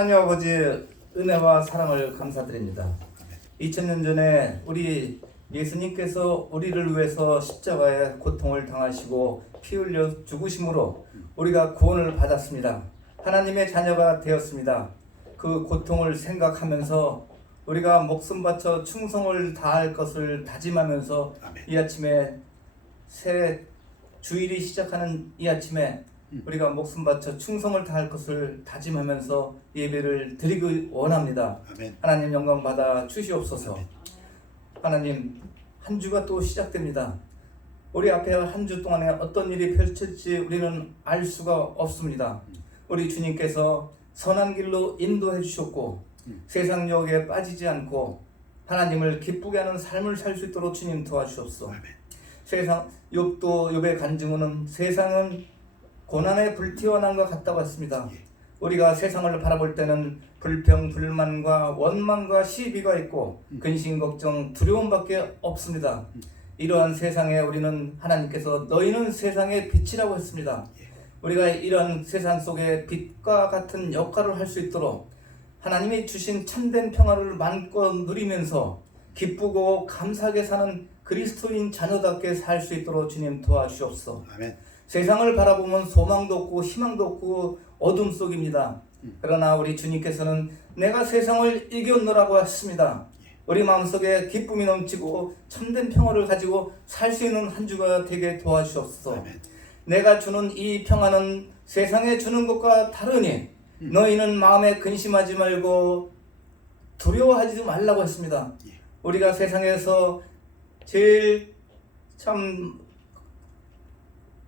하나님 아버지의 은혜와 사랑을 감사드립니다. 2000년 전에 우리 예수님께서 우리를 위해서 십자가의 고통을 당하시고 피 흘려 죽으심으로 우리가 구원을 받았습니다. 하나님의 자녀가 되었습니다. 그 고통을 생각하면서 우리가 목숨 바쳐 충성을 다할 것을 다짐하면서 이 아침에 새 주일이 시작하는 이 아침에 우리가 목숨 바쳐 충성을 다할 것을 다짐하면서 예배를 드리기 원합니다. 아멘. 하나님 영광 받아 주시옵소서. 아멘. 하나님, 한 주가 또 시작됩니다. 우리 앞에 한 주 동안에 어떤 일이 펼쳐질지 우리는 알 수가 없습니다. 우리 주님께서 선한 길로 인도해 주셨고 세상 유혹에 빠지지 않고 하나님을 기쁘게 하는 삶을 살 수 있도록 주님 도와주옵소서. 아멘. 세상 욥의 간증은 세상은 고난의 불튀어난과 같다고 했습니다. 예. 우리가 세상을 바라볼 때는 불평, 불만과 원망과 시비가 있고 근심, 걱정, 두려움밖에 없습니다. 이러한 세상에 우리는 하나님께서 너희는 세상의 빛이라고 했습니다. 우리가 이런 세상 속에 빛과 같은 역할을 할 수 있도록 하나님이 주신 참된 평화를 마음껏 누리면서 기쁘고 감사하게 사는 그리스도인 자녀답게 살 수 있도록 주님 도와주옵소서. 아멘. 세상을 바라보면 소망도 없고 희망도 없고 어둠 속입니다. 그러나 우리 주님께서는 내가 세상을 이겼노라고 했습니다. 우리 마음속에 기쁨이 넘치고 참된 평화를 가지고 살 수 있는 한 주가 되게 도와주옵소서. 아멘. 내가 주는 이 평화는 세상에 주는 것과 다르니 너희는 마음에 근심하지 말고 두려워하지 말라고 했습니다. 예. 우리가 세상에서 제일 참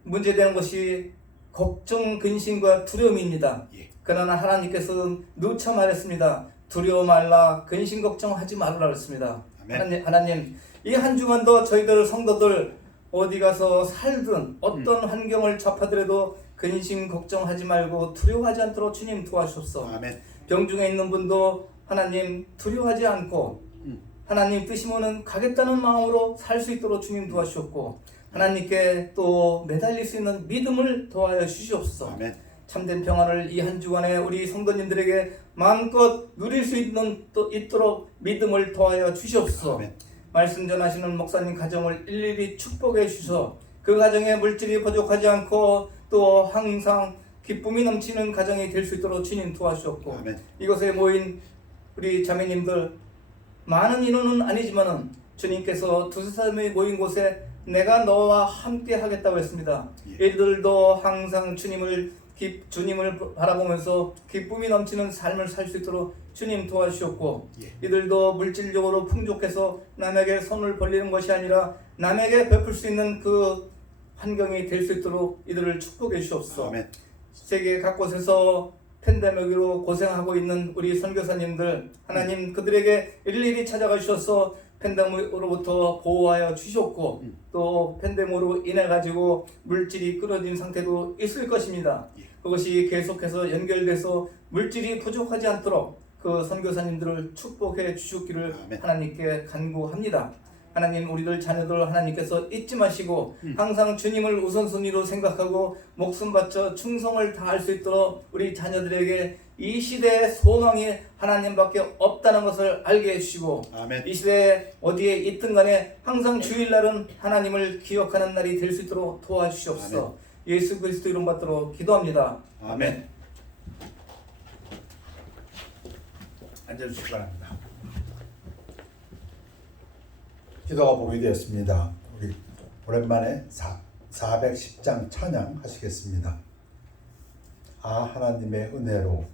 문제되는 것이 걱정, 근심과 두려움입니다. 예. 그러나 하나님께서는 누차 말했습니다. 두려워 말라, 근심 걱정하지 말라 그랬습니다. 아멘. 하나님, 이 한 주간도 저희들 성도들 어디 가서 살든 어떤 환경을 접하더라도 근심 걱정하지 말고 두려워하지 않도록 주님 도와주옵소서. 아멘. 병중에 있는 분도 하나님 두려워하지 않고 하나님 뜻이면은 가겠다는 마음으로 살 수 있도록 주님 도와주셨고 하나님께 또 매달릴 수 있는 믿음을 도와여 주시옵소서. 아멘. 참된 평안을 이 한 주간에 우리 성도님들에게 마음껏 누릴 수 있도록 믿음을 도와여 주시옵소서. 아멘. 말씀 전하시는 목사님 가정을 일일이 축복해 주셔서 그 가정에 물질이 부족하지 않고 또 항상 기쁨이 넘치는 가정이 될 수 있도록 주님 도와주셨고 아멘. 이곳에 모인 우리 자매님들 많은 인원은 아니지만은 주님께서 두세 사람이 모인 곳에 내가 너와 함께 하겠다고 했습니다. 예. 이들도 항상 주님을 바라보면서 기쁨이 넘치는 삶을 살 수 있도록 주님 도와주셨고 예. 이들도 물질적으로 풍족해서 남에게 손을 벌리는 것이 아니라 남에게 베풀 수 있는 그 환경이 될 수 있도록 이들을 축복해 주옵소서. 아멘. 세계 각곳에서 팬데믹으로 고생하고 있는 우리 선교사님들 하나님 그들에게 일일이 찾아가 주셔서 팬데믹으로부터 보호하여 주셨고 또 팬데믹으로 인해 가지고 물질이 끊어진 상태도 있을 것입니다. 예. 그것이 계속해서 연결돼서 물질이 부족하지 않도록 그 선교사님들을 축복해 주시기를 아멘. 하나님께 간구합니다. 하나님 우리들 자녀들 하나님께서 잊지 마시고 항상 주님을 우선순위로 생각하고 목숨 바쳐 충성을 다할 수 있도록 우리 자녀들에게 이 시대의 소망이 하나님밖에 없다는 것을 알게 해주시고 아멘. 이 시대에 어디에 있든 간에 항상 주일날은 하나님을 기억하는 날이 될 수 있도록 도와주시옵소서. 예수 그리스도 이름 받도록 기도합니다. 아멘. 앉아주시기 바랍니다. 기도가 보게 되었습니다. 우리 오랜만에 410장 찬양 하시겠습니다. 아 하나님의 은혜로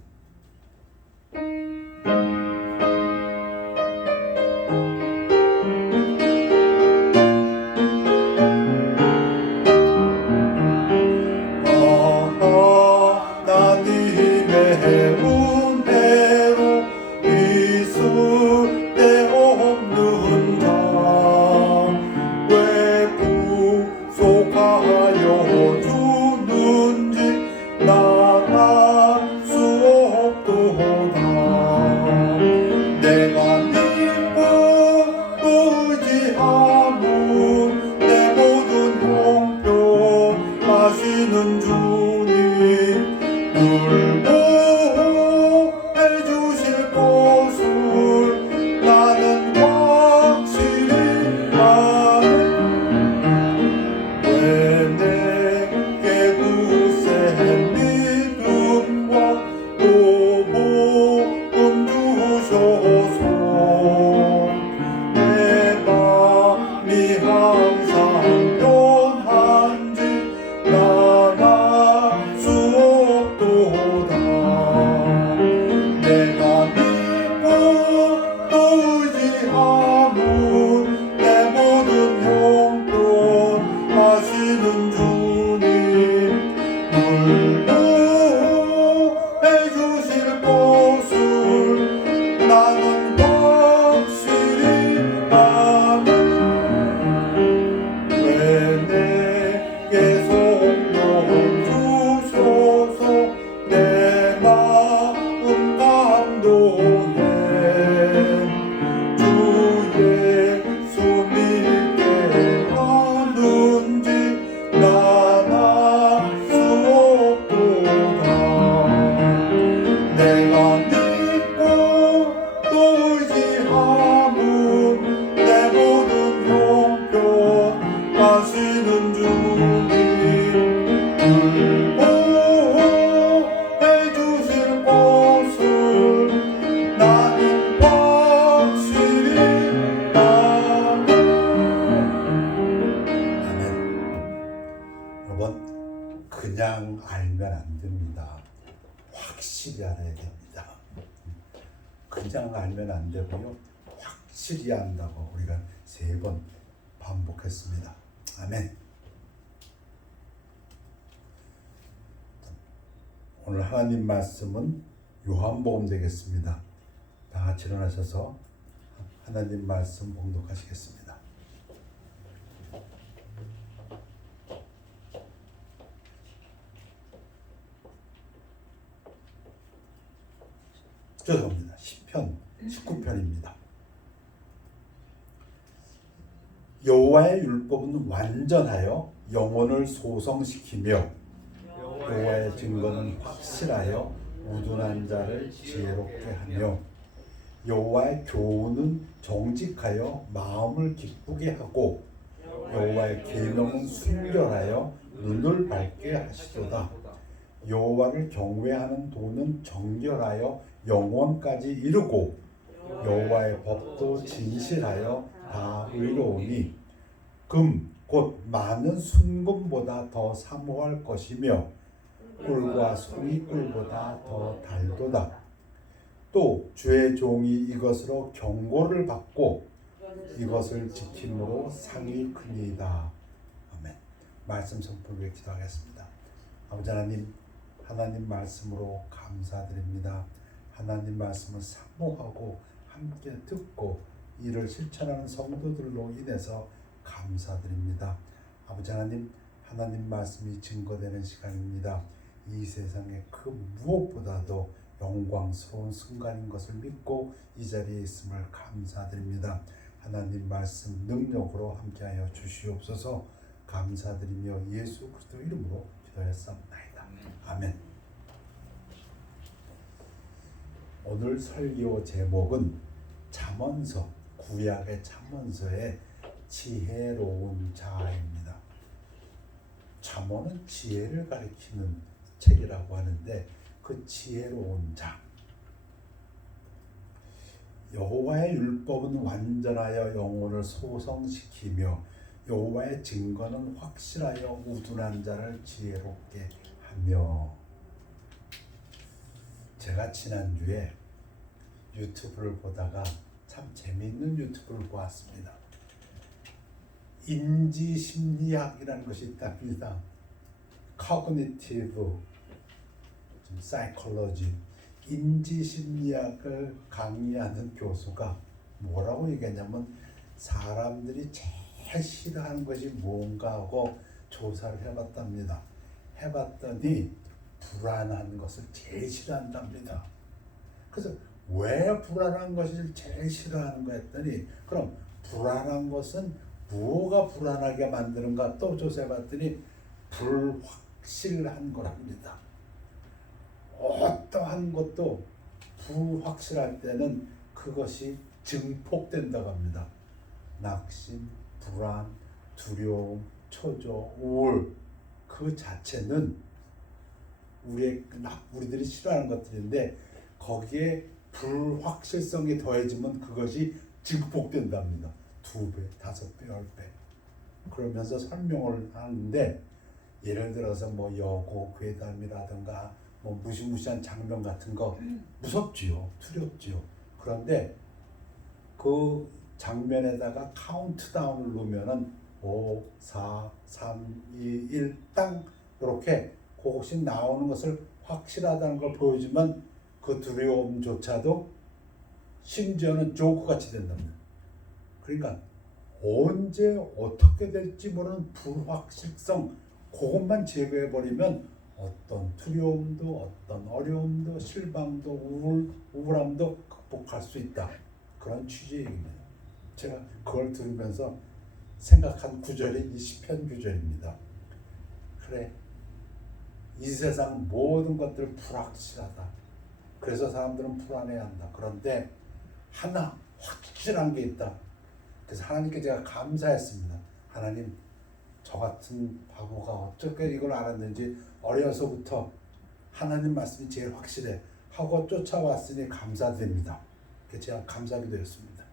주님 울고 그냥 알면 안 됩니다. 확실히 알아야 됩니다. 그냥 알면 안 되고요. 확실히 안다고 우리가 3번 반복했습니다. 아멘. 오늘 하나님 말씀은 요한복음 되겠습니다. 다 같이 일어나셔서 하나님 말씀 봉독하시겠습니다. 죄송합니다. 10편 19편입니다. 여호와의 율법은 완전하여 영혼을 소성시키며 여호와의 증거는 확실하여 우둔한 자를 지혜롭게 하며 여호와의 교훈은 정직하여 마음을 기쁘게 하고 여호와의 계명은 순결하여 눈을 밝게 하시도다. 여호와를 경외하는 도는 정결하여 영원까지 이르고 여호와의 법도 진실하여 다 의로우니 금 곧 많은 순금보다 더 사모할 것이며 꿀과 송이꿀보다 더 달도다. 또 주의 종이 이것으로 경고를 받고 이것을 지킴으로 상이 크니이다. 아멘. 말씀 선포를 위해 기도하겠습니다. 아버지 하나님, 하나님 말씀으로 감사드립니다. 하나님 말씀을 사모하고 함께 듣고 이를 실천하는 성도들로 인해서 감사드립니다. 아버지 하나님, 하나님 말씀이 증거되는 시간입니다. 이 세상에 그 무엇보다도 영광스러운 순간인 것을 믿고 이 자리에 있음을 감사드립니다. 하나님 말씀 능력으로 함께하여 주시옵소서. 감사드리며 예수 그리스도 이름으로 기도했사옵나이다. 아멘. 오늘 설교 제목은 잠언서, 구약의 잠언서의 지혜로운 자입니다. 잠언은 지혜를 가리키는 책이라고 하는데 그 지혜로운 자. 여호와의 율법은 완전하여 영혼을 소성시키며 여호와의 증거는 확실하여 우둔한 자를 지혜롭게 하며. 제가 지난주에 유튜브를 보다가 참 재미있는 유튜브를 보았습니다. 인지심리학이라는 것이 있답니다. Cognitive Psychology, 인지심리학을 강의하는 교수가 뭐라고 얘기하냐면 사람들이 제일 싫어하는 것이 뭔가 하고 조사를 해봤답니다. 해봤더니 불안한 것을 제일 싫어한답니다. 그래서 왜 불안한 것을 제일 싫어하는가 했더니 그럼 불안한 것은 뭐가 불안하게 만드는가 또 조사해봤더니 불확실한 거랍니다. 어떠한 것도 불확실할 때는 그것이 증폭된다고 합니다. 낙심, 불안, 두려움, 초조, 우울 그 자체는 우리들이 싫어하는 것들인데 거기에 불확실성이 더해지면 그것이 증폭된답니다. 2배, 5배, 10배. 그러면서 설명을 하는데 예를 들어서 뭐 여고 괴담이라든가 뭐 무시무시한 장면 같은 거 무섭지요, 두렵지요. 그런데 그 장면에다가 카운트다운을 놓으면은 5, 4, 3, 2, 1 땅 이렇게 그것이 나오는 것을 확실하다는 걸 보여주면 그 두려움조차도 심지어는 조크같이 된답니다. 그러니까 언제 어떻게 될지 모르는 불확실성 그것만 제거해버리면 어떤 두려움도 어떤 어려움도 실망도 우울함도 극복할 수 있다. 그런 취지의 얘기입니다. 제가 그걸 들으면서 생각한 구절이 이 시편 구절입니다. 그래, 이 세상 모든 것들 불확실하다. 그래서 사람들은 불안해한다. 그런데 하나 확실한 게 있다. 그래서 하나님께 제가 감사했습니다. 하나님, 저 같은 바보가 어떻게 이걸 알았는지 어려서부터 하나님 말씀이 제일 확실해 하고 쫓아왔으니 감사드립니다. 제가 감사기도했습니다.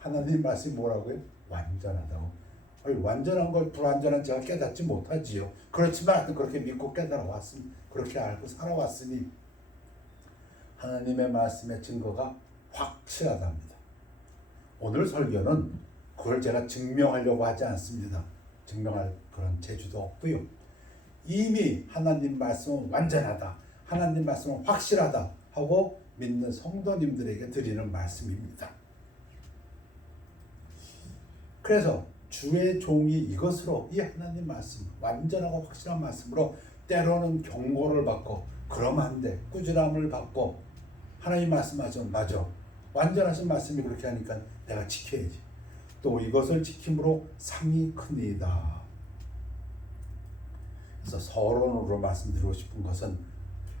하나님 말씀이 뭐라고요? 완전하다고. 완전한 걸 불완전한 제가 깨닫지 못하지요. 그렇지만 그렇게 믿고 깨달아 왔으니, 그렇게 알고 살아왔으니 하나님의 말씀의 증거가 확실하답니다. 오늘 설교는 그걸 제가 증명하려고 하지 않습니다. 증명할 그런 재주도 없고요. 이미 하나님 말씀은 완전하다, 하나님 말씀은 확실하다 하고 믿는 성도님들에게 드리는 말씀입니다. 그래서 주의 종이 이것으로, 이 하나님 말씀, 완전하고 확실한 말씀으로 때로는 경고를 받고 그러면 안 돼, 꾸지람을 받고, 하나님 말씀하시면 맞아, 완전하신 말씀이 그렇게 하니까 내가 지켜야지, 또 이것을 지킴으로 상이 크니이다. 그래서 서론으로 말씀드리고 싶은 것은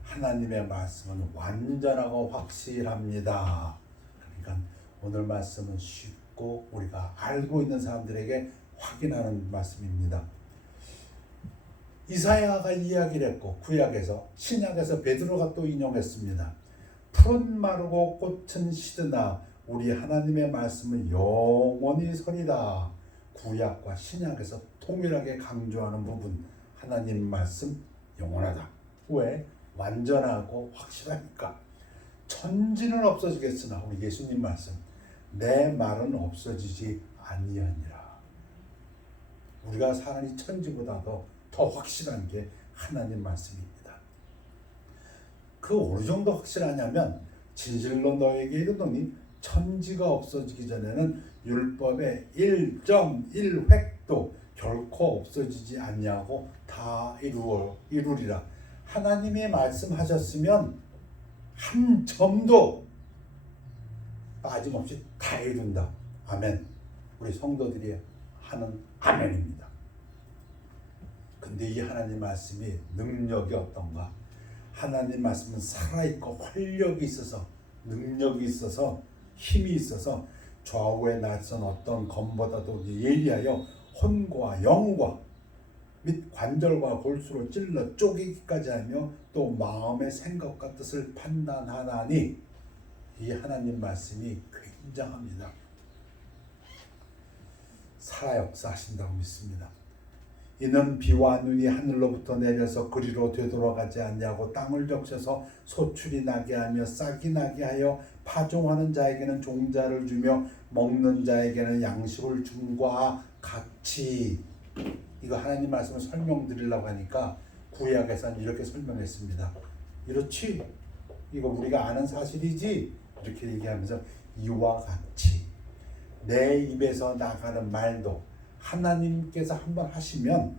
하나님의 말씀은 완전하고 확실합니다. 그러니까 오늘 말씀은 쉽고 우리가 알고 있는 사람들에게 확인하는 말씀입니다. 이사야가 이야기를 했고 구약에서, 신약에서 베드로가 또 인용했습니다. 푸른 마르고 꽃은 시드나 우리 하나님의 말씀은 영원히 서리다. 구약과 신약에서 동일하게 강조하는 부분, 하나님 말씀 영원하다. 왜? 완전하고 확실하니까. 천지는 없어지겠으나, 우리 예수님 말씀, 내 말은 없어지지 아니하니라. 우리가 사는 이 천지보다도 더 확실한 게 하나님 말씀입니다. 그 어느 정도 확실하냐면, 진실로 너에게 이르노니 천지가 없어지기 전에는 율법의 1.1획도 결코 없어지지 아니하고 다 이루리라. 하나님이 말씀하셨으면 한 점도 빠짐없이 다 이룬다. 아멘. 우리 성도들이 하는 아멘입니다. 근데 이 하나님 말씀이 능력이 어떤가? 하나님 말씀은 살아있고 활력이 있어서, 능력이 있어서, 힘이 있어서 좌우에 낯선 어떤 검보다도 예리하여 혼과 영과 및 관절과 골수로 찔러 쪼개기까지 하며 또 마음의 생각과 뜻을 판단하나니, 이 하나님 말씀이 굉장합니다. 살아 역사하신다고 믿습니다. 이는 비와 눈이 하늘로부터 내려서 그리로 되돌아가지 않냐고 땅을 적셔서 소출이 나게 하며 싹이 나게 하여 파종하는 자에게는 종자를 주며 먹는 자에게는 양식을 줌과 같이. 이거 하나님 말씀을 설명드리려고 하니까 구약에서는 이렇게 설명했습니다. 이렇지? 이거 우리가 아는 사실이지? 이렇게 얘기하면서 이와 같이 내 입에서 나가는 말도 하나님께서 한번 하시면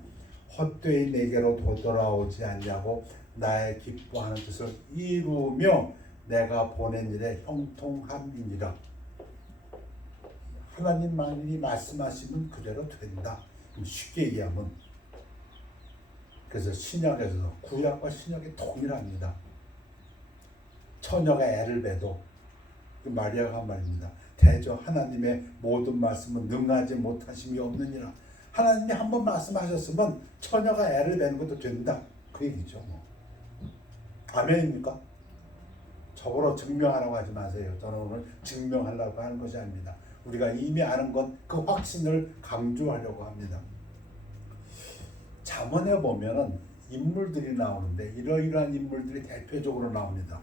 헛되이 내게로 되돌아오지 않냐고 나의 기뻐하는 뜻을 이루며 내가 보낸 일에 형통함이니라. 하나님만이 말씀하시면 그대로 된다. 쉽게 얘기하면. 그래서 신약에서도 구약과 신약이 동일합니다. 처녀가 애를 배도, 마리아가 한 말입니다. 대저 하나님의 모든 말씀은 능하지 못하심이 없느니라. 하나님이 한번 말씀하셨으면 처녀가 애를 배는 것도 된다, 그 얘기죠. 아멘입니까? 저보러 증명하라고 하지 마세요. 저는 오늘 증명하려고 하는 것이 아닙니다. 우리가 이미 아는 것, 그 확신을 강조하려고 합니다. 잠언에 보면은 인물들이 나오는데 이러이러한 인물들이 대표적으로 나옵니다.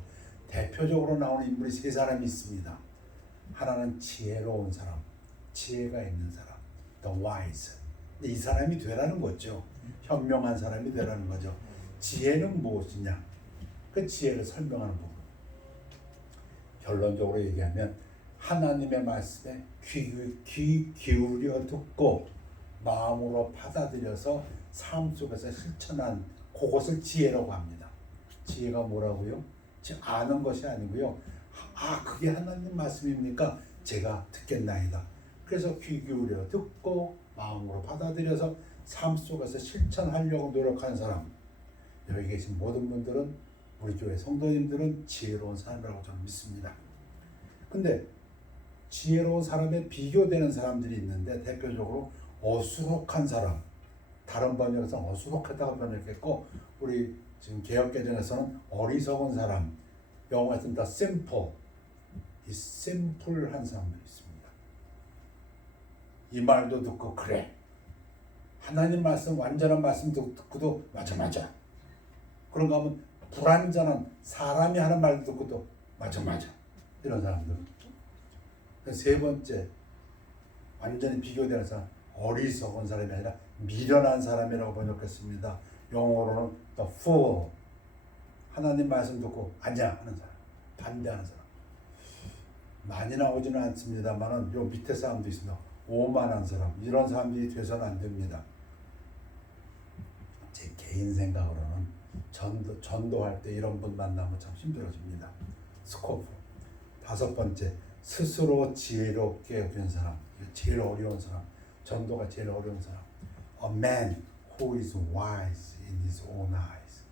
대표적으로 나오는 인물이 세 사람이 있습니다. 하나는 지혜로운 사람, 지혜가 있는 사람, the wise. 이 사람이 되라는 거죠. 현명한 사람이 되라는 거죠. 지혜는 무엇이냐? 그 지혜를 설명하는 부분. 결론적으로 얘기하면 하나님의 말씀에 귀 기울여 듣고 마음으로 받아들여서 삶 속에서 실천한 그것을 지혜라고 합니다. 지혜가 뭐라고요? 아는 것이 아니고요. 아, 그게 하나님 말씀입니까? 제가 듣겠나이다. 그래서 귀 기울여 듣고 마음으로 받아들여서 삶 속에서 실천하려고 노력하는 사람. 여기 계신 모든 분들은, 우리 교회 성도님들은 지혜로운 사람이라고 저는 믿습니다. 근데 지혜로운 사람에 비교되는 사람들이 있는데, 대표적으로 어수룩한 사람, 다른 번역에서는 어수룩하다고 번역했고, 우리 지금 개역개정에서는 어리석은 사람, 영어에서는 the simple, 이 심플한 사람들이 있습니다. 이 말도 듣고 그래, 하나님 말씀 완전한 말씀 듣고도 맞아 맞아. 그런가 하면 불완전한 사람이 하는 말 듣고도 맞아 맞아. 이런 사람들. 세 번째 완전히 비교되는 사람, 어리석은 사람이 아니라 미련한 사람이라고 번역했습니다. 영어로는 the fool. 하나님 말씀 듣고 아니야 하는 사람, 반대하는 사람. 많이 나오지는 않습니다만은 요 밑에 사람도 있습니다. 오만한 사람, 이런 사람들이 돼서는 안 됩니다. 제 개인 생각으로는 전도할 때 이런 분 만나면 참 힘들어집니다. 스코프. 다섯 번째, 스스로 지혜롭게 여기는 사람. 제일 어려운 사람. 전도가 제일 어려운 사람. A man who is wise in his own eyes.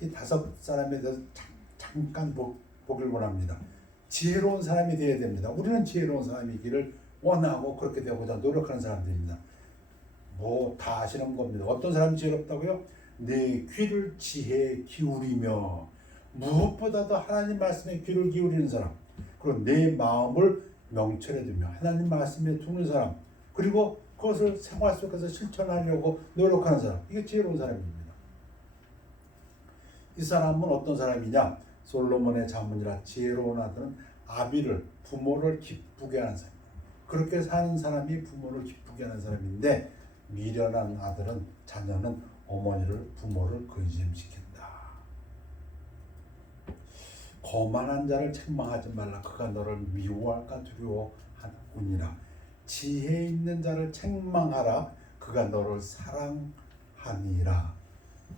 이 다섯 사람에 대해서 잠깐 보길 원합니다. 지혜로운 사람이 되어야 됩니다. 우리는 지혜로운 사람이기를 원하고 그렇게 되고자 노력하는 사람들입니다. 뭐 다 아시는 겁니다. 어떤 사람이 지혜롭다고요? 내 귀를 지혜에 기울이며 무엇보다도 하나님 말씀에 귀를 기울이는 사람, 그리고 내 마음을 명철에 두며 하나님 말씀에 두는 사람, 그리고 그것을 생활 속에서 실천하려고 노력하는 사람, 이게 지혜로운 사람입니다. 이 사람은 어떤 사람이냐? 솔로몬의 자문이라 지혜로운 아들은 아비를, 부모를 기쁘게 하는 사람. 그렇게 사는 사람이 부모를 기쁘게 하는 사람인데, 미련한 아들은, 자녀는 어머니를, 부모를 근심시킨다. 거만한 자를 책망하지 말라. 그가 너를 미워할까 두려워하느니라. 지혜 있는 자를 책망하라. 그가 너를 사랑하니라.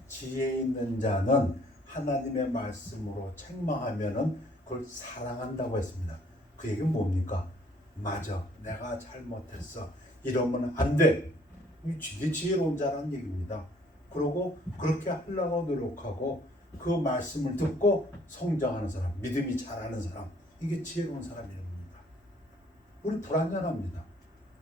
지혜 있는 자는 하나님의 말씀으로 책망하면은 그걸 사랑한다고 했습니다. 그 얘기는 뭡니까? 맞아, 내가 잘못했어. 이러면 안 돼. 이게 지혜로운 자라는 얘기입니다. 그러고 그렇게 하려고 노력하고 그 말씀을 듣고 성장하는 사람, 믿음이 자라는 사람, 이게 지혜로운 사람입니다. 우리 불완전합니다.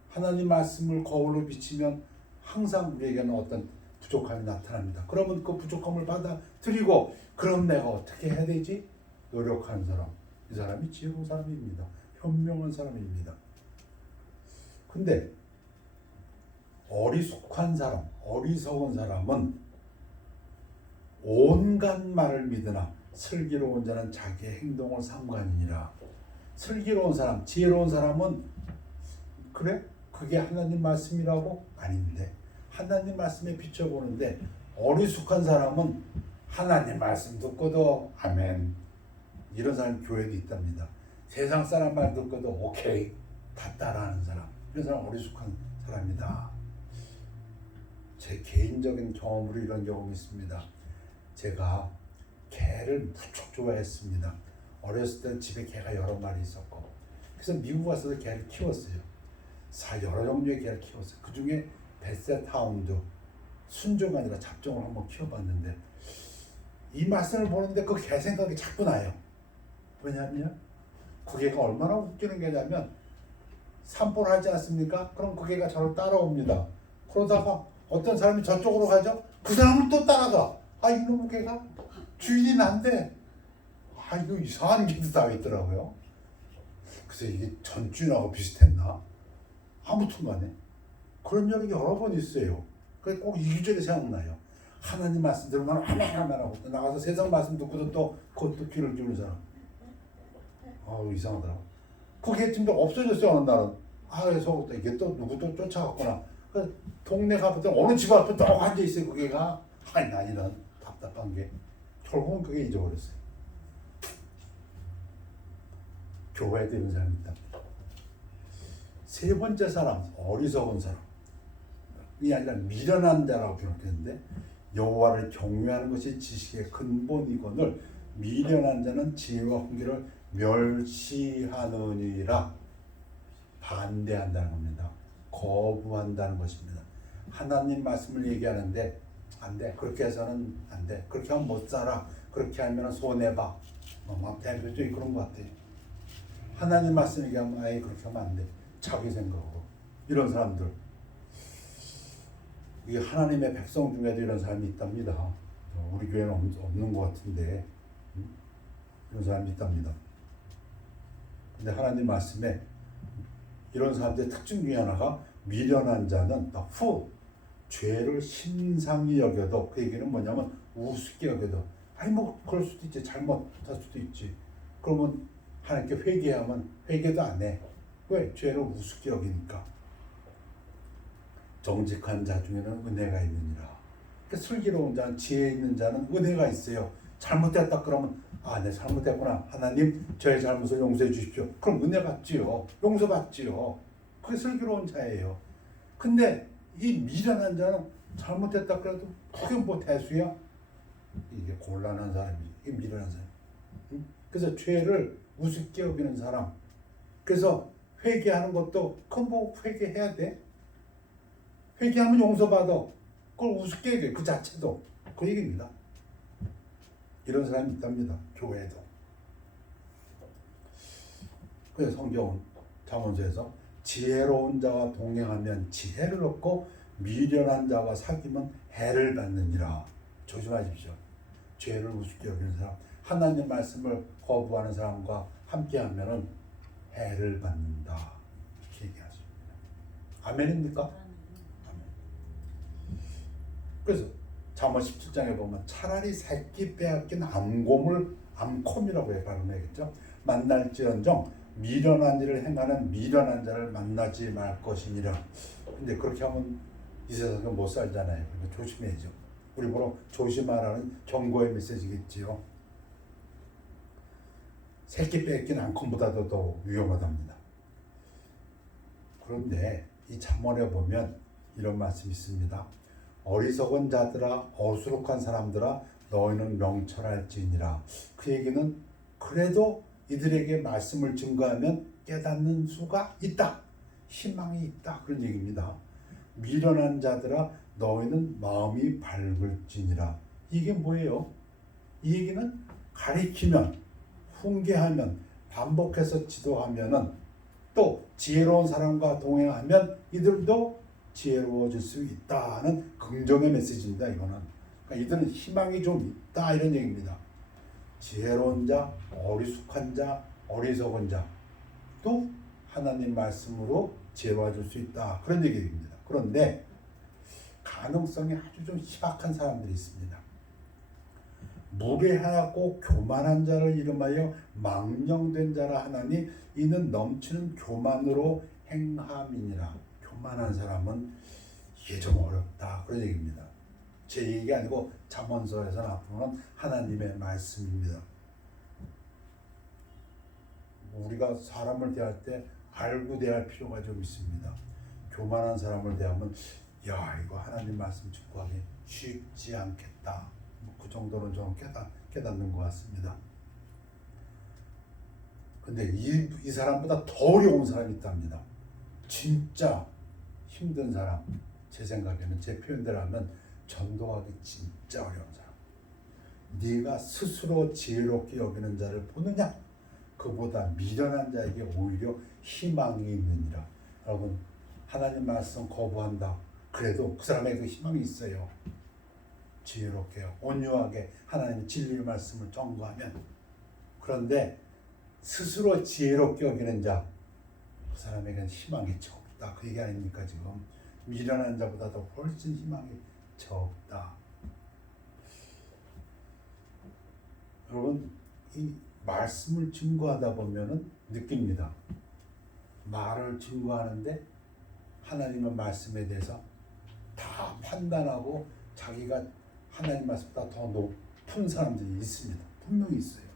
하나님 말씀을 거울로 비치면 항상 우리에게는 어떤 부족함이 나타납니다. 그러면 그 부족함을 받아들이고, 그럼 내가 어떻게 해야 되지? 노력하는 사람, 이 사람이 지혜로운 사람입니다. 현명한 사람입니다. 근데 어리숙한 사람, 어리석은 사람은 온갖 말을 믿으나 슬기로운 자는 자기의 행동을 삼가니라. 슬기로운 사람, 지혜로운 사람은 그래? 그게 하나님 말씀이라고? 아닌데 하나님 말씀에 비춰보는데, 어리숙한 사람은 하나님 말씀 듣고도 아멘, 이런 사람 교회도 있답니다. 세상 사람 말 듣고도 오케이 다 따라하는 사람, 이런 사람 어리숙한 사람이다. 제 개인적인 경험으로 이런 경험이 있습니다. 제가 개를 무척 좋아했습니다. 어렸을 때 집에 개가 여러 마리 있었고, 그래서 미국 와서도 개를 키웠어요. 여러 종류의 개를 키웠어요. 그 중에 베셋 하운드, 순종 아니라 잡종을 한번 키워봤는데, 이 말씀을 보는데 그 개 생각이 자꾸 나요. 왜냐하면 그 개가 얼마나 웃기는 개냐면, 산보를 하지 않습니까? 그럼 그 개가 저를 따라옵니다. 그러다가 어떤 사람이 저쪽으로 가죠? 그 사람을 또 따라가. 아, 이놈의 개가 주인이 난데, 아, 이거 이상한 개도 다 있더라고요. 그래서 이게 전주인하고 비슷했나? 아무튼 간에 그런 적이 여러 번 있어요. 그래서 꼭 이 구절이 생각나요. 하나님 말씀 들으면 하나하나 하고, 나가서 세상 말씀 듣고도 또 그것도 귀를 기울이는 사람. 이상하더라고. 그게 지금 없어졌어요. 어느 날은. 그래서 이게 또 누구 또 쫓아갔구나. 그 동네 가보더니 어느 집 앞에 또 앉아있어요. 그 개가. 난 이런 답답한 게. 결국은 그게 잊어버렸어요. 교회에도 이런 사람이 있답니다. 세 번째 사람, 어리석은 사람. 이 아니라 미련한 자라고 표현했는데, 여호와를 경외하는 것이 지식의 근본이거늘 미련한 자는 지혜와 훈계를 멸시하느니라. 반대한다는 겁니다. 거부한다는 것입니다. 하나님 말씀을 얘기하는데 안 돼. 그렇게 해서는 안 돼. 그렇게 하면 못 살아. 그렇게 하면 손해봐. 대표적인 그런 것 같아요. 하나님 말씀 얘기하면 아예 그렇게 하면 안 돼. 자기 생각으로. 이런 사람들. 이게 하나님의 백성 중에도 이런 사람이 있답니다. 우리 교회는 없는 것 같은데 이런 사람이 있답니다. 근데 하나님 말씀에 이런 사람들의 특징 중에 하나가, 미련한 자는 죄를 심상히 여겨도, 그 얘기는 뭐냐면 우습게 여겨도, 아니 뭐 그럴 수도 있지, 잘못할 수도 있지. 그러면 하나님께 회개하면 회개도 안 해. 왜? 죄를 우습게 여기니까. 정직한 자 중에는 은혜가 있느니라. 그러니까 슬기로운 자는, 지혜 있는 자는 은혜가 있어요. 잘못했다 그러면 내 잘못했구나. 하나님 저의 잘못을 용서해 주십시오. 그럼 은혜 받지요. 용서받지요. 그게 슬기로운 자예요. 근데 이 미련한 자는 잘못했다 그래도 그게 뭐 대수야? 이게 곤란한 사람이지. 이게 미련한 사람. 응? 그래서 죄를 우습게 여기는 사람. 그래서 회개하는 것도 그건 뭐 회개해야 돼. 회개하면 용서받아. 그걸 우습게 여겨. 그 자체도. 그 얘기입니다. 이런 사람이 있답니다. 교회에도. 그래서 성경은 잠언서에서 지혜로운 자와 동행하면 지혜를 얻고 미련한 자와 사귀면 해를 받느니라. 조심하십시오. 죄를 우습게 여기는 사람, 하나님 말씀을 거부하는 사람과 함께하면은 해를 받는다. 이렇게 얘기하십니다. 아멘입니까? 아멘. 그래서 잠언 17장에 보면 차라리 새끼 빼앗긴 암곰이라고 발음해야겠죠. 만날지언정 미련한 일을 행하는 미련한 자를 만나지 말 것이니라. 근데 그렇게 하면 이 세상에 못 살잖아요. 그러니까 조심해야죠. 우리 보러 조심하라는 경고의 메시지겠지요. 새끼 뺏긴 앙콤보다도 더 위험하답니다. 그런데 이 잠언에 보면 이런 말씀이 있습니다. 어리석은 자들아, 어수룩한 사람들아, 너희는 명철할지니라. 그 얘기는 그래도 이들에게 말씀을 증거하면 깨닫는 수가 있다. 희망이 있다. 그런 얘기입니다. 미련한 자들아, 너희는 마음이 밝을지니라. 이게 뭐예요? 이 얘기는 가리키면, 훈계하면, 반복해서 지도하면은, 또 지혜로운 사람과 동행하면 이들도 지혜로워질 수 있다는 긍정의 메시지입니다. 이거는. 그러니까 이들은 희망이 좀 있다 이런 얘기입니다. 지혜로운 자, 어리숙한 자, 어리석은 자, 또 하나님 말씀으로 지혜로워질 수 있다. 그런 얘기입니다. 그런데 가능성이 아주 좀 희박한 사람들이 있습니다. 무례하고 교만한 자를 이름하여 망령된 자라 하나니 이는 넘치는 교만으로 행함이니라. 교만한 사람은 이게 좀 어렵다. 그런 얘기입니다. 제 얘기 아니고 잠언서에서 나오는 하나님의 말씀입니다. 우리가 사람을 대할 때 알고 대할 필요가 좀 있습니다. 교만한 사람을 대하면 이거 하나님 말씀 증거하기 쉽지 않겠다. 그 정도는 좀 깨닫는 것 같습니다. 근데 이 사람보다 더 어려운 사람이 있답니다. 진짜 힘든 사람. 제 생각에는, 제 표현대로 하면 전도하기 진짜 어려운 사람. 네가 스스로 지혜롭게 여기는 자를 보느냐? 그보다 미련한 자에게 오히려 희망이 있느니라. 여러분, 하나님 말씀 거부한다. 그래도 그 사람에게 희망이 있어요. 지혜롭게 온유하게 하나님의 진리의 말씀을 전거하면. 그런데 스스로 지혜롭게 여기는 자, 그 사람에게는 희망이 적다. 그 얘기 아닙니까 지금? 미련한 자보다도 훨씬 희망이 적다. 여러분, 이 말씀을 증거하다 보면은 느낍니다. 말을 증거하는데 하나님의 말씀에 대해서 다 판단하고 자기가 하나님 말씀보다 더 높은 사람들이 있습니다. 분명히 있어요.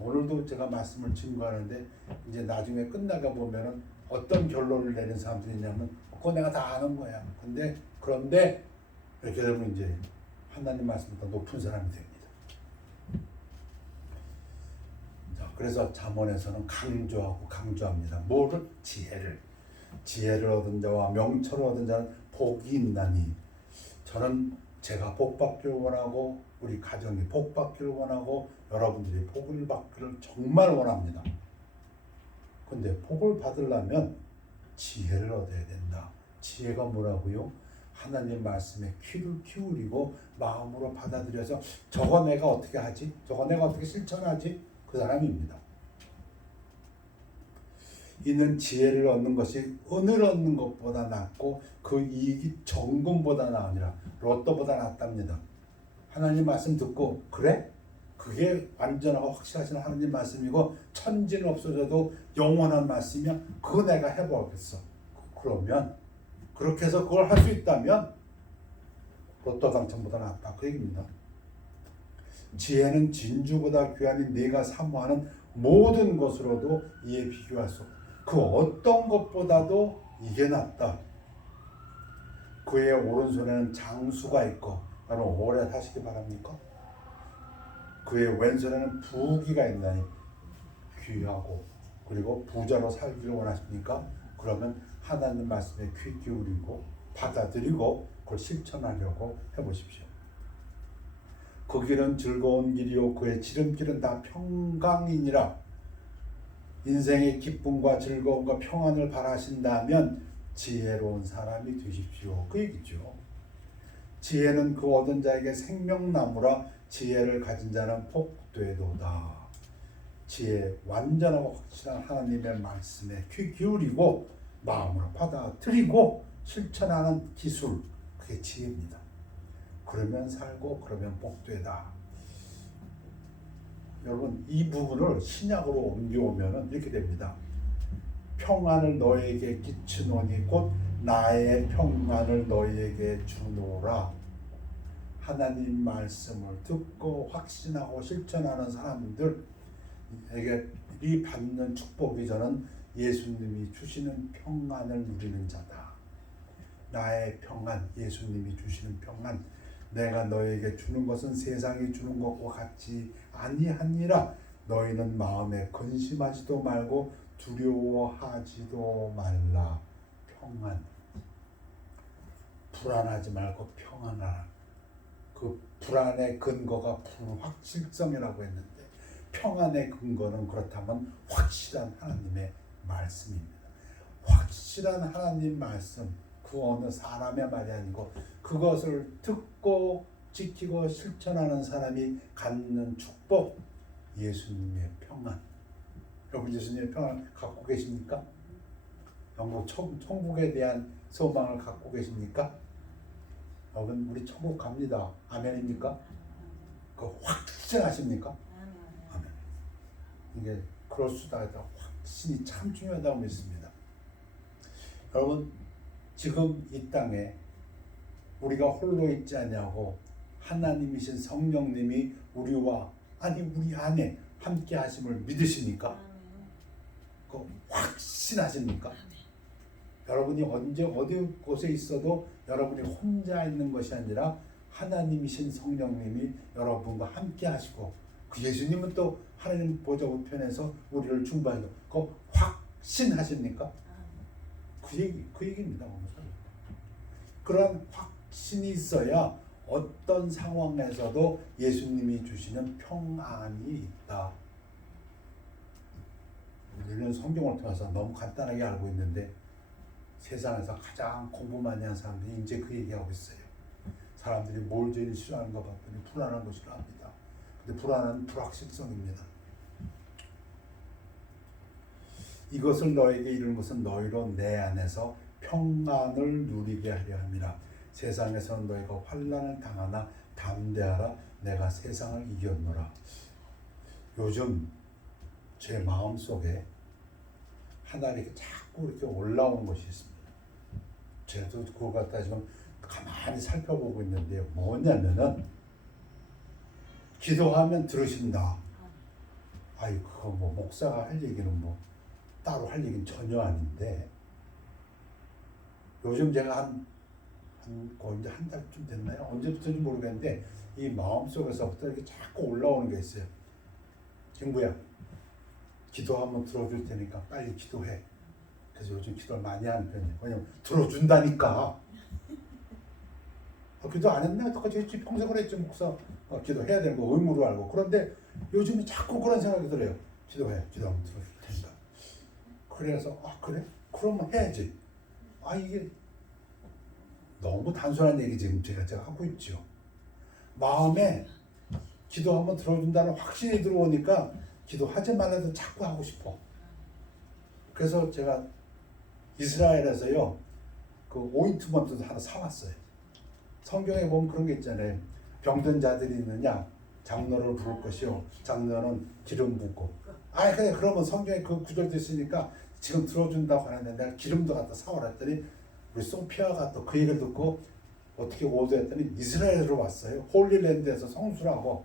오늘도 제가 말씀을 증거하는데 이제 나중에 끝나가 보면은 어떤 결론을 내는 사람들이 있냐면 그거 내가 다 아는 거야. 그런데 이렇게 되면 이제 하나님 말씀보다 높은 사람이 됩니다. 자, 그래서 잠언에서는 강조합니다. 뭐를? 지혜를 얻은 자와 명철을 얻은 자는 복이 있나니. 저는 제가 복 받기를 원하고 우리 가정이 복 받기를 원하고 여러분들이 복을 받기를 정말 원합니다. 근데 복을 받으려면 지혜를 얻어야 된다. 지혜가 뭐라고요? 하나님 말씀에 귀를 기울이고 마음으로 받아들여서 저거 내가 어떻게 하지? 저거 내가 어떻게 실천하지? 그 사람입니다. 이는 지혜를 얻는 것이 은을 얻는 것보다 낫고 그 이익이 정금보다 나으니라. 로또보다 낫답니다. 하나님 말씀 듣고 그래? 그게 완전하고 확실하신 하나님 말씀이고 천지는 없어져도 영원한 말씀이면 그거 내가 해보겠어. 그러면 그렇게 해서 그걸 할 수 있다면 로또 당첨보다 낫다 그 얘기입니다. 지혜는 진주보다 귀하니 네가 사모하는 모든 것으로도 이에 비교할 수 없다. 그 어떤 것보다도 이게 낫다. 그의 오른손에는 장수가 있고 여러분 오래 사시기 바랍니까? 그의 왼손에는 부귀가 있나니 귀하고 그리고 부자로 살기를 원하십니까? 그러면 하나님 말씀에 귀 기울이고 받아들이고 그걸 실천하려고 해보십시오. 그 길은 즐거운 길이요 그의 지름길은 다 평강이니라. 인생의 기쁨과 즐거움과 평안을 바라신다면 지혜로운 사람이 되십시오. 그 얘기죠. 지혜는 그 얻은 자에게 생명나무라. 지혜를 가진 자는 복되도다. 지혜, 완전하고 확실한 하나님의 말씀에 귀 기울이고 마음으로 받아들이고 실천하는 기술, 그게 지혜입니다. 그러면 살고 그러면 복되다. 여러분 이 부분을 신약으로 옮겨오면 이렇게 됩니다. 평안을 너에게 끼치노니 곧 나의 평안을 너에게 주노라. 하나님 말씀을 듣고 확신하고 실천하는 사람들에게 이 받는 축복이 저는 예수님이 주시는 평안을 누리는 자다. 나의 평안, 예수님이 주시는 평안, 내가 너에게 주는 것은 세상이 주는 것과 같지 아니하니라. 너희는 마음에 근심하지도 말고 두려워하지도 말라. 평안, 불안하지 말고 평안하라. 그 불안의 근거가 불확실성이라고 했는데 평안의 근거는 그렇다면 확실한 하나님의 말씀입니다. 확실한 하나님 말씀, 그 어느 사람의 말이 아니고 그것을 듣고 지키고 실천하는 사람이 갖는 축복, 예수님의 평안. 여러분 예수님의 평안 갖고 계십니까? 영국 천국에 대한 소망을 갖고 계십니까? 여러분 우리 천국 갑니다. 아멘입니까? 그 확신하십니까? 아멘. 이게 그럴 수다 있다. 확신이 참 중요하다고 믿습니다. 여러분 지금 이 땅에 우리가 홀로 있지 않냐고 하나님이신 성령님이 우리와 아니 우리 안에 함께 하심을 믿으십니까? 그 확신하십니까? 여러분이 언제 어디 곳에 있어도 여러분이 혼자 있는 것이 아니라 하나님이신 성령님이 여러분과 함께 하시고 그 예수님은 또 하나님 보좌 우편에서 우리를 중보하시고 그 확신하십니까? 그 얘기입니다. 그런 확신이 있어야 어떤 상황에서도 예수님이 주시는 평안이 있다. 우리는 성경을 통해서 너무 간단하게 알고 있는데 세상에서 가장 공부 많이 한 사람들이 이제 그 얘기하고 있어요. 사람들이 뭘 제일 싫어하는가 봤더니 불안한 거 싫어합니다. 근데 불안은 불확실성입니다. 이것을 너에게 이룬 것은 너희로 내 안에서 평안을 누리게 하려 함이라. 세상에서는 너희가 환난을 당하나 담대하라. 내가 세상을 이겼노라. 요즘 제 마음속에 하나님께 자꾸 이렇게 올라오는 것이 있습니다. 저도 그거 갖다 지금 가만히 살펴보고 있는데요. 뭐냐면은 기도하면 들으신다. 아이 그거 뭐 목사가 할 얘기는 뭐 따로 할 얘기는 전혀 아닌데 요즘 제가 거의 이제 한 달쯤 됐나요? 언제부터인지 모르겠는데 이 마음속에서부터 이렇게 자꾸 올라오는 게 있어요. 친구야 기도 한번 들어줄 테니까 빨리 기도해. 그래서 요즘 기도를 많이 하는 편이에요. 왜냐면 들어준다니까. 기도 안 했나? 똑같이 했지. 평생 그랬지. 목사 기도해야 되는 거 의무로 알고. 그런데 요즘에 자꾸 그런 생각이 들어요. 기도해. 기도 한번 들어줄 테니까. 그래서 그래? 그러면 해야지. 이게 너무 단순한 얘기 지금 제가 하고 있죠. 마음에 기도 한번 들어준다는 확신이 들어오니까 기도하지 말라도 자꾸 하고 싶어. 그래서 제가 이스라엘에서요 그 오인트먼트도 하나 사왔어요. 성경에 보면 그런 게 있잖아요. 병든 자들이 있느냐 장로를 부를 것이요 장로는 기름 붓고. 그래 그러면 성경에 그 구절도 있으니까 지금 들어준다고 하는데 내가 기름도 갖다 사오라 했더니 우리 소피아가 또 그 얘기를 듣고 어떻게 오도했더니 이스라엘으로 왔어요. 홀리랜드에서 성수라고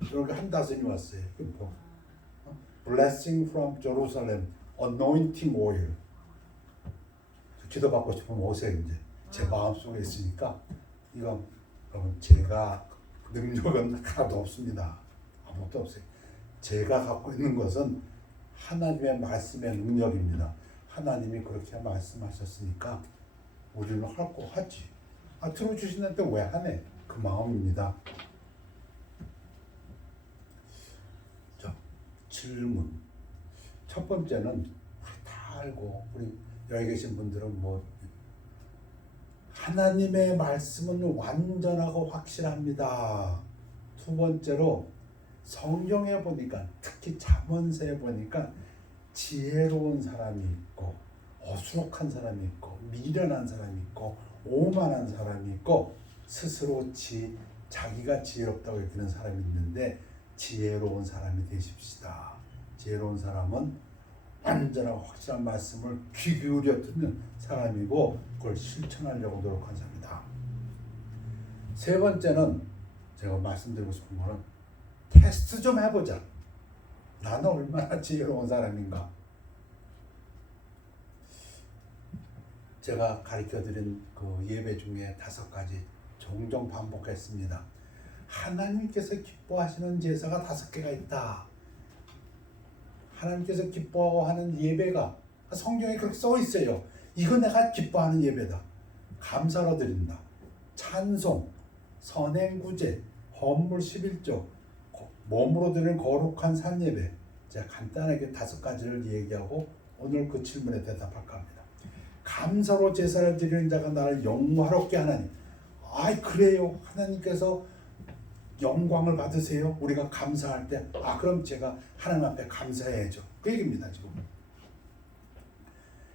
이렇게 한 다섯이 왔어요. 뭐 Blessing from Jerusalem, Anointing Oil. 기도받고 싶으면 오세요. 이제 제 마음속에 있으니까 이건 여러분 제가 능력은 하나도 없습니다. 아무것도 없어요. 제가 갖고 있는 것은 하나님의 말씀의 능력입니다. 하나님이 그렇게 말씀하셨으니까 우리는 할 거 하지. 들어주시는데 왜 하네? 그 마음입니다. 자, 질문. 첫 번째는 다 알고 우리 여기 계신 분들은 뭐 하나님의 말씀은 완전하고 확실합니다. 두 번째로 성경에 보니까 특히 잠언서에 보니까 지혜로운 사람이 있고 어수룩한 사람이 있고 미련한 사람이 있고 오만한 사람이 있고 스스로 자기가 지혜롭다고 여기는 사람이 있는데 지혜로운 사람이 되십시다. 지혜로운 사람은 완전하고 확실한 말씀을 귀 기울여 듣는 사람이고 그걸 실천하려고 노력한 사람이다. 세 번째는 제가 말씀드리고 싶은 거는 테스트 좀 해보자. 나는 얼마나 지혜로운 사람인가. 제가 가르쳐드린 그 예배 중에 5가지 종종 반복했습니다. 하나님께서 기뻐하시는 제사가 5개가 있다. 하나님께서 기뻐하는 예배가 성경에 그렇게 써 있어요. 이거 내가 기뻐하는 예배다. 감사로 드린다. 찬송, 선행구제, 헌물 11조, 몸으로 드리는 거룩한 산예배. 제가 간단하게 5가지를 얘기하고 오늘 그 질문에 대답할까 합니다. 감사로 제사를 드리는 자가 나를 영화롭게 하나니. 그래요. 하나님께서 영광을 받으세요. 우리가 감사할 때 그럼 제가 하나님 앞에 감사해야죠. 그 얘기입니다. 지금.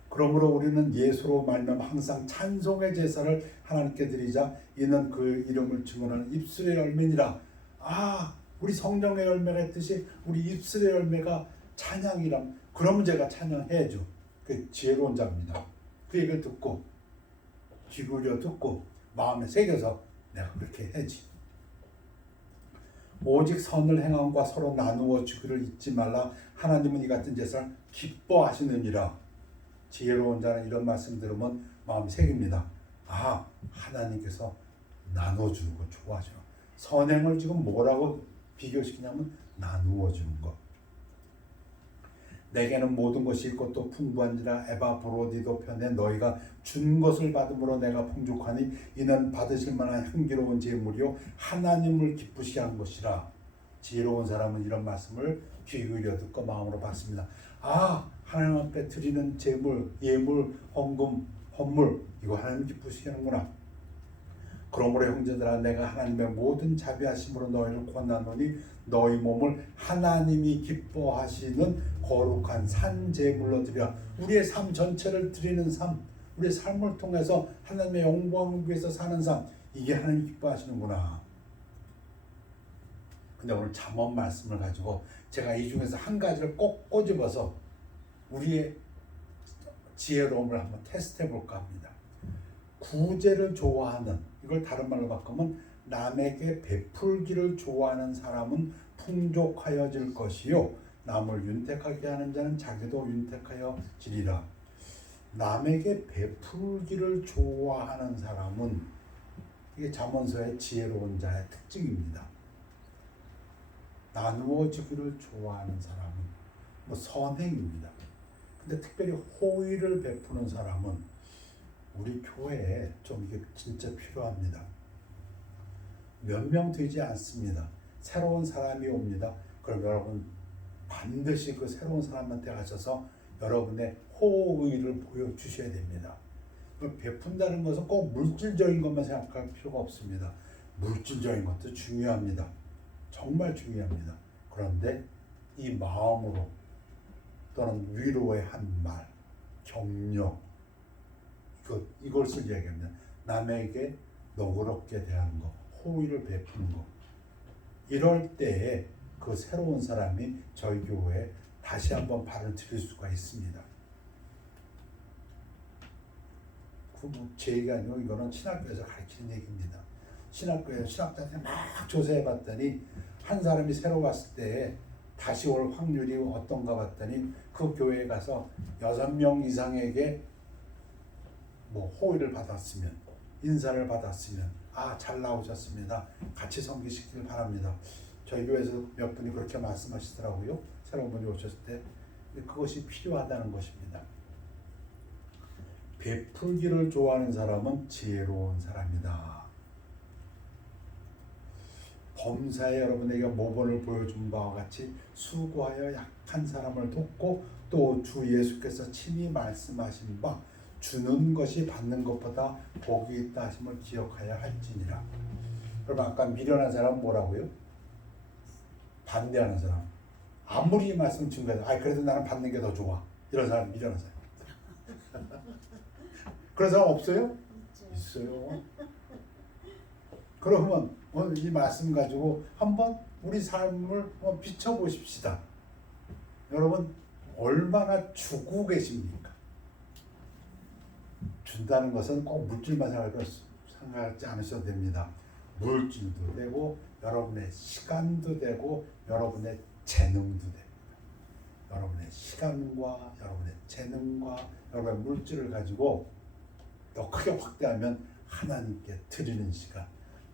그러므로 우리는 예수로 말미암아 항상 찬송의 제사를 하나님께 드리자. 이는 그 이름을 증언하는 입술의 열매니라. 우리 성령의 열매가 있듯이 우리 입술의 열매가 찬양이람. 그러면 제가 찬양해야죠. 그 지혜로운 자입니다. 그 얘기를 듣고 귀 기울여 듣고 마음에 새겨서 내가 그렇게 해야지. 오직 선을 행함과 서로 나누어 주기를 잊지 말라. 하나님은 이 같은 제사를 기뻐하시느니라. 지혜로운 자는 이런 말씀 들으면 마음이 새깁니다. 하나님께서 나눠주는 거 좋아하죠. 선행을 지금 뭐라고 비교시키냐면 나누어 주는 것. 내게는 모든 것이 있고 또 풍부한지라. 에바브로디도 편에 너희가 준 것을 받음으로 내가 풍족하니 이는 받으실 만한 향기로운 제물이요 하나님을 기쁘시게 한 것이라. 지혜로운 사람은 이런 말씀을 귀 기울여 듣고 마음으로 받습니다. 하나님 앞에 드리는 제물, 예물, 헌금, 헌물 이거 하나님 기쁘시게 하는구나. 그러므로 형제들아 내가 하나님의 모든 자비하심으로 너희를 권하노니 너희 몸을 하나님이 기뻐하시는 거룩한 산제물로 드려. 우리의 삶 전체를 드리는 삶, 우리의 삶을 통해서 하나님의 영광을 위해서 사는 삶, 이게 하나님 기뻐하시는구나. 근데 오늘 잠언 말씀을 가지고 제가 이 중에서 한 가지를 꼭 꼬집어서 우리의 지혜로움을 한번 테스트해 볼까 합니다. 구제를 좋아하는, 이걸 다른 말로 바꾸면 남에게 베풀기를 좋아하는 사람은 풍족하여질 것이요 남을 윤택하게 하는 자는 자기도 윤택하여지리라. 남에게 베풀기를 좋아하는 사람은 이게 잠언서의 지혜로운 자의 특징입니다. 나누어 주기를 좋아하는 사람은 선행입니다. 근데 특별히 호의를 베푸는 사람은 우리 교회에 좀 이게 진짜 필요합니다. 몇 명 되지 않습니다. 새로운 사람이 옵니다. 그럼 여러분 반드시 그 새로운 사람한테 가셔서 여러분의 호의를 보여주셔야 됩니다. 베푼다는 것은 꼭 물질적인 것만 생각할 필요가 없습니다. 물질적인 것도 중요합니다. 정말 중요합니다. 그런데 이 마음으로 또는 위로의 한 말, 격려, 이것을 얘기합니다. 남에게 너그럽게 대하는 것, 호의를 베푸는 것. 이럴 때에 그 새로운 사람이 저희 교회에 다시 한번 발을 들일 수가 있습니다. 제 얘기가 아니고 이거는 신학교에서 가르치는 얘기입니다. 신학교에서 신학자한테 막 조사해봤더니 한 사람이 새로 왔을 때 다시 올 확률이 어떤가 봤더니 그 교회에 가서 6명 이상에게 호의를 받았으면, 인사를 받았으면, 잘 나오셨습니다, 같이 섬기시길 바랍니다. 저희 교회에서 몇 분이 그렇게 말씀하시더라고요. 새로운 분이 오셨을 때. 그것이 필요하다는 것입니다. 베풀기를 좋아하는 사람은 지혜로운 사람이다. 범사에 여러분에게 모본을 보여준 바와 같이 수고하여 약한 사람을 돕고 또 주 예수께서 친히 말씀하신 바 주는 것이 받는 것보다 복이 있다 하심을 기억하여 할지니라. 여러분 아까 미련한 사람은 뭐라고요? 반대하는 사람. 아무리 말씀 준 거도 그래도 나는 받는 게 더 좋아. 이런 사람 미련한 사람. 그런 사람 없어요? 있어요. 그러면 오늘 이 말씀 가지고 한번 우리 삶을 비춰보십시다. 여러분 얼마나 주고 계십니까? 준다는 것은 꼭 물질만 생각하지 않으셔도 됩니다. 물질도 되고 여러분의 시간도 되고 여러분의 재능도 됩니다. 여러분의 시간과 여러분의 재능과 여러분의 물질을 가지고 더 크게 확대하면 하나님께 드리는 시간,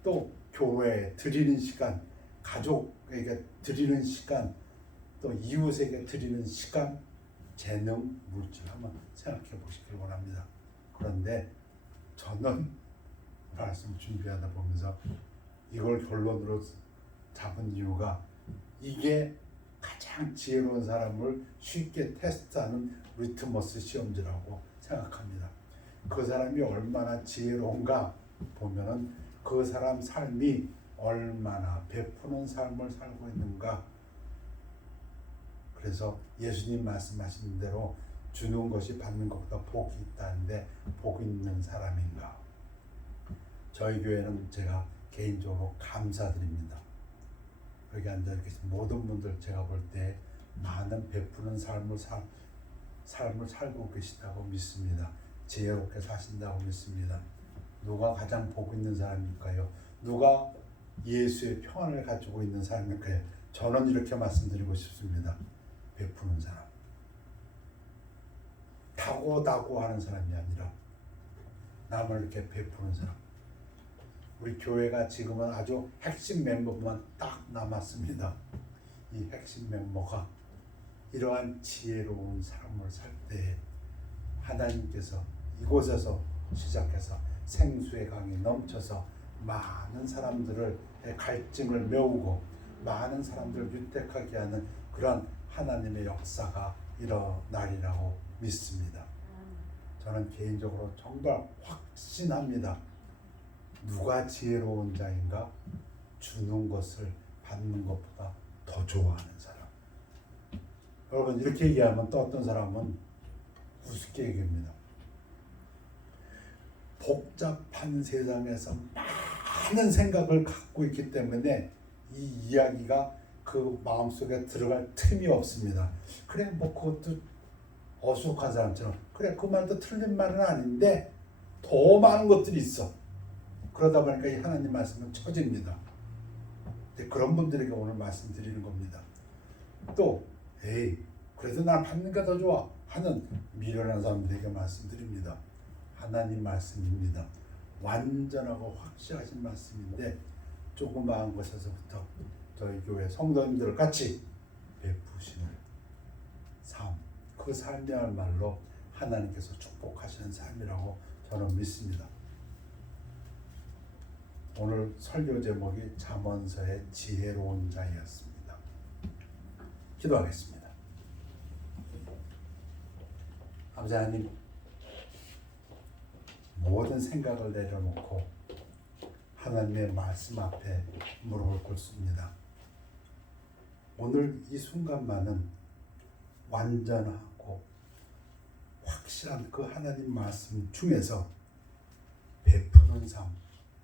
또 교회에 드리는 시간, 가족에게 드리는 시간, 또 이웃에게 드리는 시간, 재능, 물질 한번 생각해 보시길 원합니다. 그런데 저는 말씀 준비하다 보면서 이걸 결론으로 잡은 이유가 이게 가장 지혜로운 사람을 쉽게 테스트하는 리트머스 시험지라고 생각합니다. 그 사람이 얼마나 지혜로운가 보면은 그 사람 삶이 얼마나 베푸는 삶을 살고 있는가. 그래서 예수님 말씀하신 대로 주는 것이 받는 것보다 복이 있다는데 복 있는 사람인가. 저희 교회는 제가 개인적으로 감사드립니다. 여기 앉아 계신 모든 분들 제가 볼 때 많은 베푸는 삶을 살고 계시다고 믿습니다. 지혜롭게 사신다고 믿습니다. 누가 가장 복 있는 사람일까요? 누가 예수의 평안을 가지고 있는 사람일까요? 저는 이렇게 말씀드리고 싶습니다. 베푸는 사람. 다고 하는 사람이 아니라 남을 이렇게 베푸는 사람. 우리 교회가 지금은 아주 핵심 멤버만 딱 남았습니다. 이 핵심 멤버가 이러한 지혜로운 삶을 살 때 하나님께서 이곳에서 시작해서 생수의 강이 넘쳐서 많은 사람들의 갈증을 메우고 많은 사람들을 유택하게 하는 그런 하나님의 역사가 일어나리라고 믿습니다. 저는 개인적으로 정말 확신합니다. 누가 지혜로운 자인가? 주는 것을 받는 것보다 더 좋아하는 사람. 여러분 이렇게 얘기하면 또 어떤 사람은 우습게 얘기합니다. 복잡한 세상에서 많은 생각을 갖고 있기 때문에 이 이야기가 그 마음속에 들어갈 틈이 없습니다. 그래 그것도 어수룩한 사람처럼 그래 그 말도 틀린 말은 아닌데 더 많은 것들이 있어. 그러다 보니까 이 하나님 말씀은 처집니다. 그런 분들에게 오늘 말씀드리는 겁니다. 또 그래도 난 받는 게 더 좋아 하는 미련한 사람들에게 말씀드립니다. 하나님 말씀입니다. 완전하고 확실하신 말씀인데 조그마한 것에서부터 저희 교회 성도님들 같이 베푸시는 삶, 그 삶이야말로 하나님께서 축복하시는 삶이라고 저는 믿습니다. 오늘 설교 제목이 잠언서의 지혜로운 자였습니다. 기도하겠습니다. 아버지 하나님, 모든 생각을 내려놓고 하나님의 말씀 앞에 무릎을 꿇습니다. 오늘 이 순간만은 완전하고 확실한 그 하나님 말씀 중에서 베푸는 삶,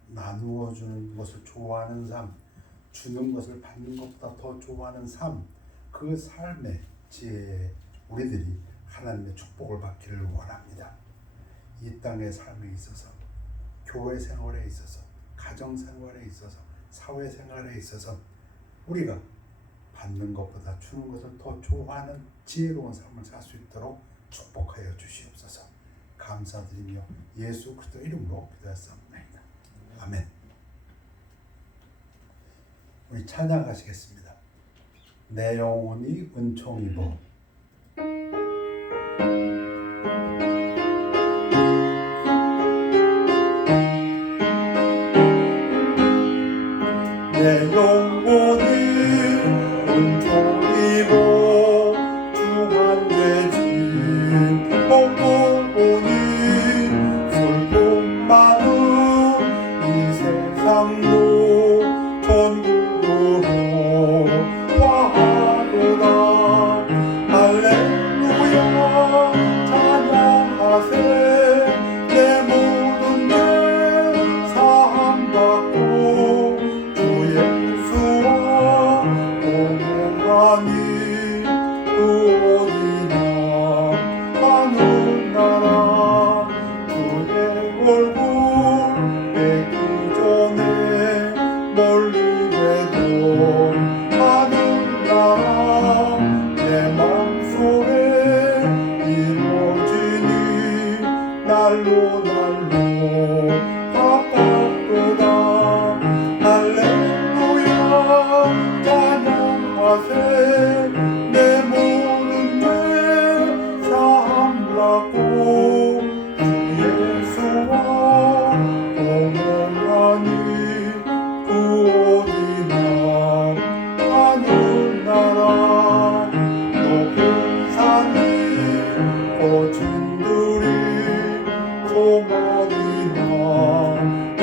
나누어 주는 것을 좋아하는 삶, 주는 것을 받는 것보다 더 좋아하는 삶, 그 삶의 지혜에 우리들이 하나님의 축복을 받기를 원합니다. 이 땅의 삶에 있어서, 교회 생활에 있어서, 가정 생활에 있어서, 사회 생활에 있어서 우리가 받는 것보다 주는 것을 더 좋아하는 지혜로운 삶을 살 수 있도록 축복하여 주시옵소서. 감사드리며 예수 그리스도 이름으로 기도했사옵나이다. 아멘. 우리 찬양하시겠습니다. 내 영혼이 은총 입어. 내 영혼이 은총 입어 주한대지 먹고 보니 슬픔 많은 이 세상도 천국으로 와하도다. 할렐루야 찬양하세. 내 모든 죄 사함받고 주 예수와 동행하니 그 어디나 하늘나라. 주의 얼굴 뵙기 전에 멀리 뵈도 하늘나라 내 맘속에 이루어지니 날로 가깝도다. 할렐루야 찬양하세. 내 모든 죄 사함받고 주 예수와 동행하니 그 어디나 하늘나라. 높은 산이 거친 들이 소머리나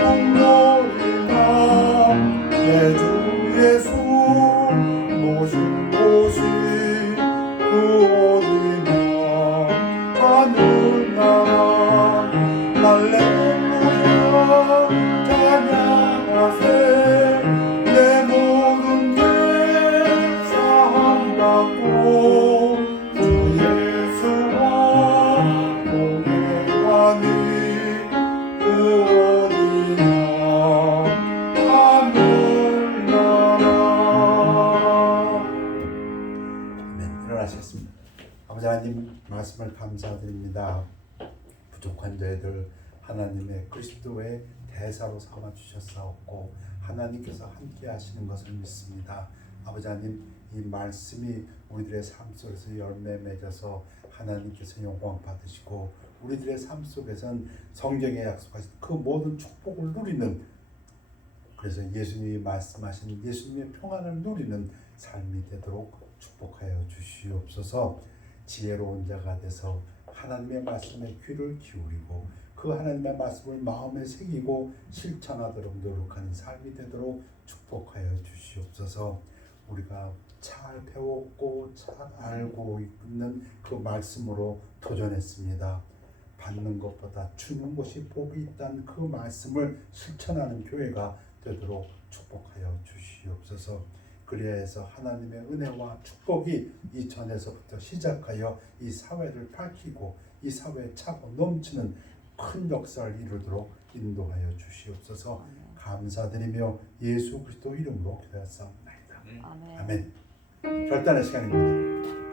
풍덩이나 내 주 예수 모신 곳이 그 어디나 하늘나라. 할렐루야 찬양하세. 내 모든 죄 사함받고 주 예수와 동행하니 그 어디나 하늘나라. 아멘. 일어나시겠습니다. 아버지 하나님 말씀을 감사드립니다. 부족한 저희들 하나님의 그리스도의 대사로 삼아 주셨사옵고 하나님께서 함께 하시는 것을 믿습니다. 아버지 하나님 이 말씀이 우리들의 삶 속에서 열매 맺어서 하나님께서 영광 받으시고 우리들의 삶 속에선 성경에 약속하신 그 모든 축복을 누리는, 그래서 예수님이 말씀하신 예수님의 평안을 누리는 삶이 되도록 축복하여 주시옵소서. 지혜로운 자가 돼서 하나님의 말씀에 귀를 기울이고 그 하나님의 말씀을 마음에 새기고 실천하도록 노력하는 삶이 되도록 축복하여 주시옵소서. 우리가 잘 배웠고 잘 알고 있는 그 말씀으로 도전했습니다. 받는 것보다 주는 것이 복이 있다는 그 말씀을 실천하는 교회가 되도록 축복하여 주시옵소서. 그리하여서 하나님의 은혜와 축복이 이 전에서부터 시작하여 이 사회를 밝히고 이 사회에 차고 넘치는 큰 역사를 이루도록 인도하여 주시옵소서. 감사드리며 예수 그리스도 이름으로 기도하옵나이다. 아멘. 결단의 시간입니다.